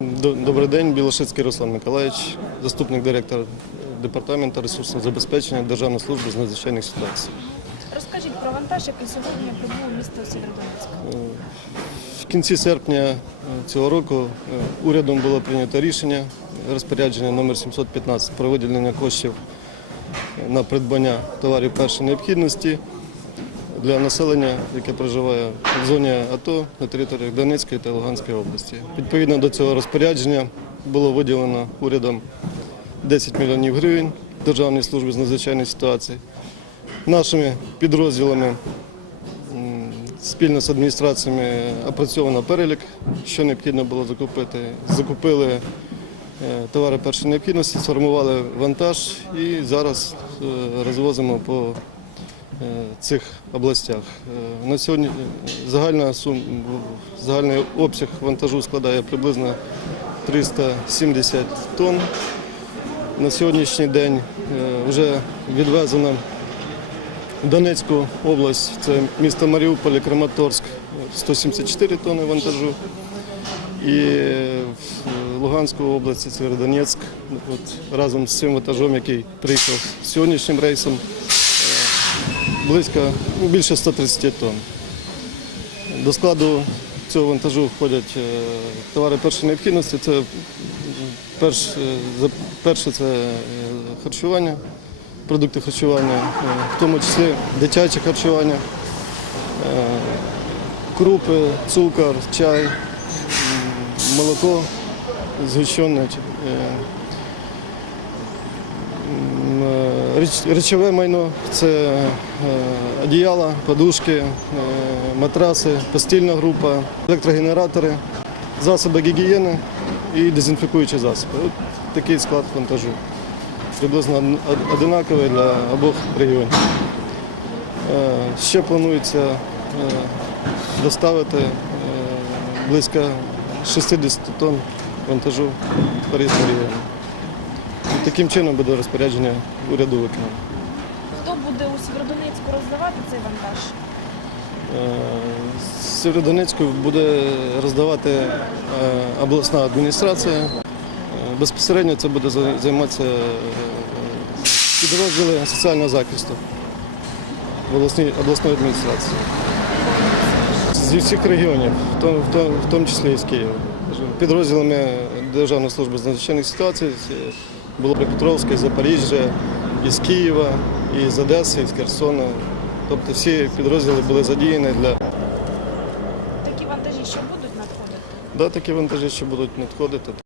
До- Добрий день, Білошицький Руслан Миколаївич, заступник директора департаменту ресурсного забезпечення Державної служби з надзвичайних ситуацій. Розкажіть про вантаж, який сьогодні прибув у місто Сєвєродонецьк. В кінці серпня е, цього року е, урядом було прийнято рішення розпорядження номер 715 про виділення коштів е, на придбання товарів першої необхідності для населення, яке проживає в зоні АТО на територіях Донецької та Луганської області. Відповідно до цього розпорядження було виділено урядом 10 мільйонів гривень Державній службі з надзвичайних ситуацій. Нашими підрозділами спільно з адміністраціями опрацьовано перелік, що необхідно було закупити. Закупили е, товари першої необхідності, сформували вантаж і зараз е, розвозимо по е, цих областях. На сьогодні загальна сум, загальний обсяг вантажу складає приблизно 370 тонн. На сьогоднішній день е, вже відвезено в Донецьку область, це місто Маріуполь, Краматорськ, 174 тонни вантажу. І в Луганську область, Сєвєродонецьк, от, разом з цим вантажом, який приїхав сьогоднішнім рейсом, е, близько ну, більше 130 тонн. До складу цього вантажу входять е, товари першої необхідності. Це перш, е, перше це е, харчування, продукти харчування, е, в тому числі дитяче харчування, е, крупи, цукор, чай, молоко згущене. Речове майно це одіяла, подушки, матраси, постільна група, електрогенератори, засоби гігієни і дезінфікуючі засоби. Такий склад вантажу. Приблизно одинаковий для обох регіонів. Е, Ще планується е, доставити е, близько 60 тонн вантажу по різним регіонам. І Таким чином буде розпорядження уряду виконано. Хто буде у Сєвєродонецьку роздавати цей вантаж? Сєвєродонецьку буде роздавати обласна адміністрація. Е, Безпосередньо це буде займатися е, підрозділи соціального захисту обласної адміністрації. Зі всіх регіонів, в тому, числі і з Києва. Підрозділами Державної служби з надзвичайних ситуацій е, було Петровське, із Запоріжжя, із Києва, і з Одеси, і з Херсона. Тобто всі підрозділи були задіяні для Такі вантажі ще будуть надходити? да, такі вантажі, що будуть надходити.